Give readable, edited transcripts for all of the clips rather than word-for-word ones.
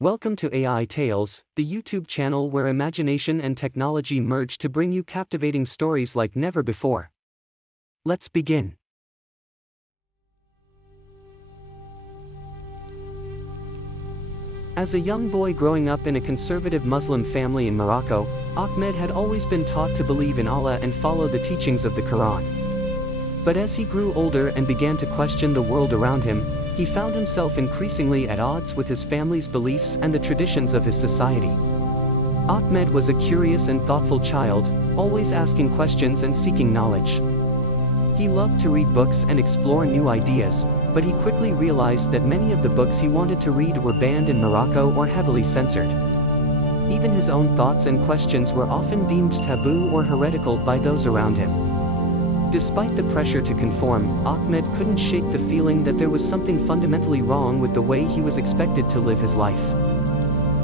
Welcome to AiTales, the YouTube channel where imagination and technology merge to bring you captivating stories like never before. Let's begin. As a young boy growing up in a conservative Muslim family in Morocco, Ahmed had always been taught to believe in Allah and follow the teachings of the Quran. But as he grew older and began to question the world around him, he found himself increasingly at odds with his family's beliefs and the traditions of his society. Ahmed was a curious and thoughtful child, always asking questions and seeking knowledge. He loved to read books and explore new ideas, but he quickly realized that many of the books he wanted to read were banned in Morocco or heavily censored. Even his own thoughts and questions were often deemed taboo or heretical by those around him. Despite the pressure to conform, Ahmed couldn't shake the feeling that there was something fundamentally wrong with the way he was expected to live his life.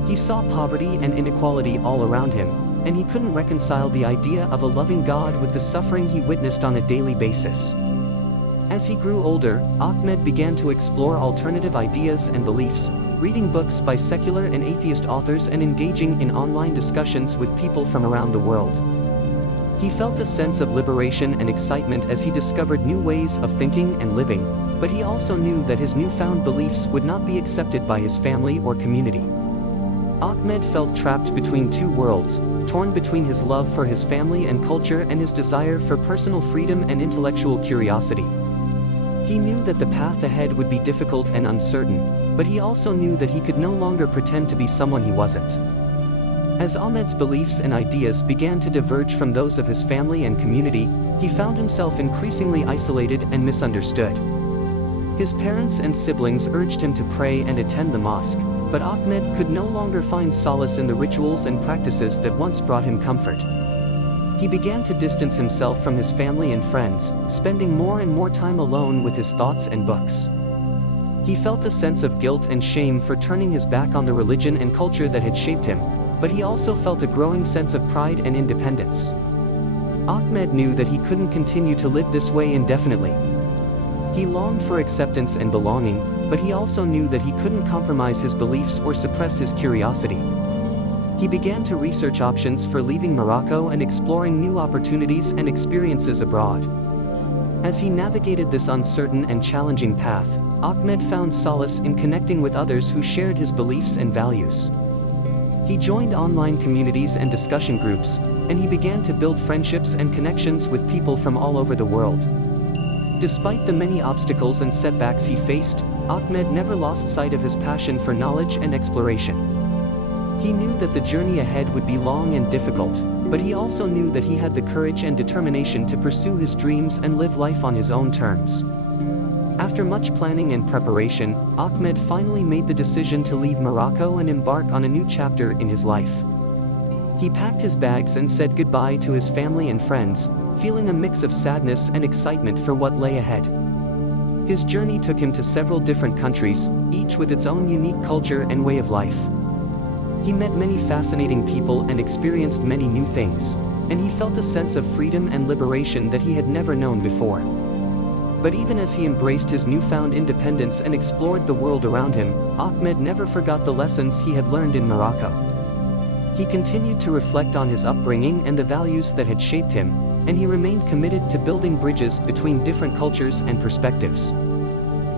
He saw poverty and inequality all around him, and he couldn't reconcile the idea of a loving God with the suffering he witnessed on a daily basis. As he grew older, Ahmed began to explore alternative ideas and beliefs, reading books by secular and atheist authors and engaging in online discussions with people from around the world. He felt a sense of liberation and excitement as he discovered new ways of thinking and living, but he also knew that his newfound beliefs would not be accepted by his family or community. Ahmed felt trapped between two worlds, torn between his love for his family and culture and his desire for personal freedom and intellectual curiosity. He knew that the path ahead would be difficult and uncertain, but he also knew that he could no longer pretend to be someone he wasn't. As Ahmed's beliefs and ideas began to diverge from those of his family and community, he found himself increasingly isolated and misunderstood. His parents and siblings urged him to pray and attend the mosque, but Ahmed could no longer find solace in the rituals and practices that once brought him comfort. He began to distance himself from his family and friends, spending more and more time alone with his thoughts and books. He felt a sense of guilt and shame for turning his back on the religion and culture that had shaped him, but he also felt a growing sense of pride and independence. Ahmed knew that he couldn't continue to live this way indefinitely. He longed for acceptance and belonging, but he also knew that he couldn't compromise his beliefs or suppress his curiosity. He began to research options for leaving Morocco and exploring new opportunities and experiences abroad. As he navigated this uncertain and challenging path, Ahmed found solace in connecting with others who shared his beliefs and values. He joined online communities and discussion groups, and he began to build friendships and connections with people from all over the world. Despite the many obstacles and setbacks he faced, Ahmed never lost sight of his passion for knowledge and exploration. He knew that the journey ahead would be long and difficult, but he also knew that he had the courage and determination to pursue his dreams and live life on his own terms. After much planning and preparation, Ahmed finally made the decision to leave Morocco and embark on a new chapter in his life. He packed his bags and said goodbye to his family and friends, feeling a mix of sadness and excitement for what lay ahead. His journey took him to several different countries, each with its own unique culture and way of life. He met many fascinating people and experienced many new things, and he felt a sense of freedom and liberation that he had never known before. But even as he embraced his newfound independence and explored the world around him, Ahmed never forgot the lessons he had learned in Morocco. He continued to reflect on his upbringing and the values that had shaped him, and he remained committed to building bridges between different cultures and perspectives.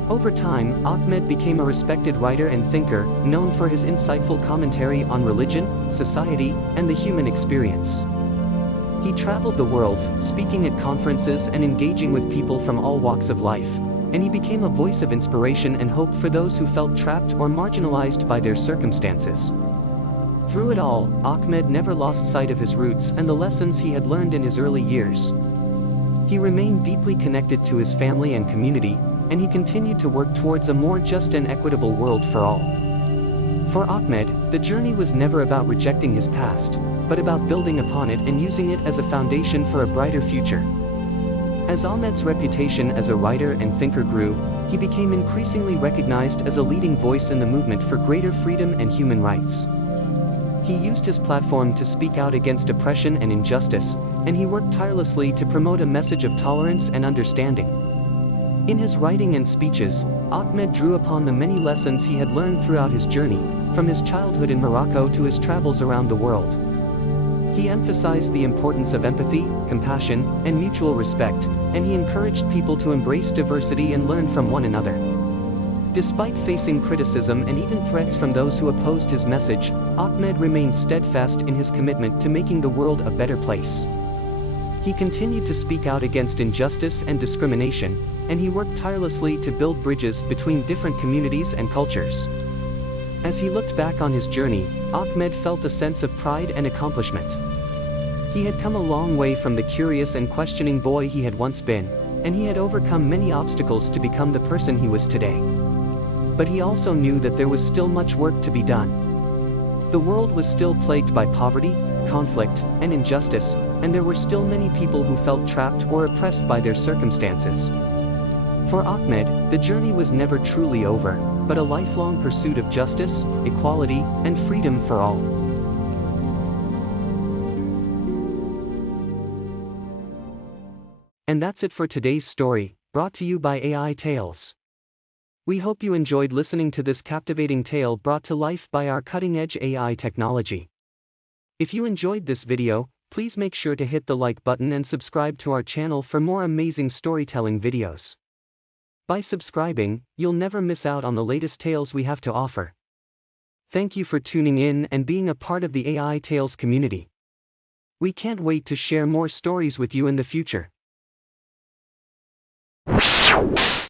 Over time, Ahmed became a respected writer and thinker, known for his insightful commentary on religion, society, and the human experience. He traveled the world, speaking at conferences and engaging with people from all walks of life, and he became a voice of inspiration and hope for those who felt trapped or marginalized by their circumstances. Through it all, Ahmed never lost sight of his roots and the lessons he had learned in his early years. He remained deeply connected to his family and community, and he continued to work towards a more just and equitable world for all. For Ahmed, the journey was never about rejecting his past, but about building upon it and using it as a foundation for a brighter future. As Ahmed's reputation as a writer and thinker grew, he became increasingly recognized as a leading voice in the movement for greater freedom and human rights. He used his platform to speak out against oppression and injustice, and he worked tirelessly to promote a message of tolerance and understanding. In his writing and speeches, Ahmed drew upon the many lessons he had learned throughout his journey, from his childhood in Morocco to his travels around the world. He emphasized the importance of empathy, compassion, and mutual respect, and he encouraged people to embrace diversity and learn from one another. Despite facing criticism and even threats from those who opposed his message, Ahmed remained steadfast in his commitment to making the world a better place. He continued to speak out against injustice and discrimination, and he worked tirelessly to build bridges between different communities and cultures. As he looked back on his journey, Ahmed felt a sense of pride and accomplishment. He had come a long way from the curious and questioning boy he had once been, and he had overcome many obstacles to become the person he was today. But he also knew that there was still much work to be done. The world was still plagued by poverty, conflict, and injustice, and there were still many people who felt trapped or oppressed by their circumstances. For Ahmed, the journey was never truly over, but a lifelong pursuit of justice, equality, and freedom for all. And that's it for today's story, brought to you by AiTales. We hope you enjoyed listening to this captivating tale brought to life by our cutting-edge AI technology. If you enjoyed this video, please make sure to hit the like button and subscribe to our channel for more amazing storytelling videos. By subscribing, you'll never miss out on the latest tales we have to offer. Thank you for tuning in and being a part of the AiTales community. We can't wait to share more stories with you in the future.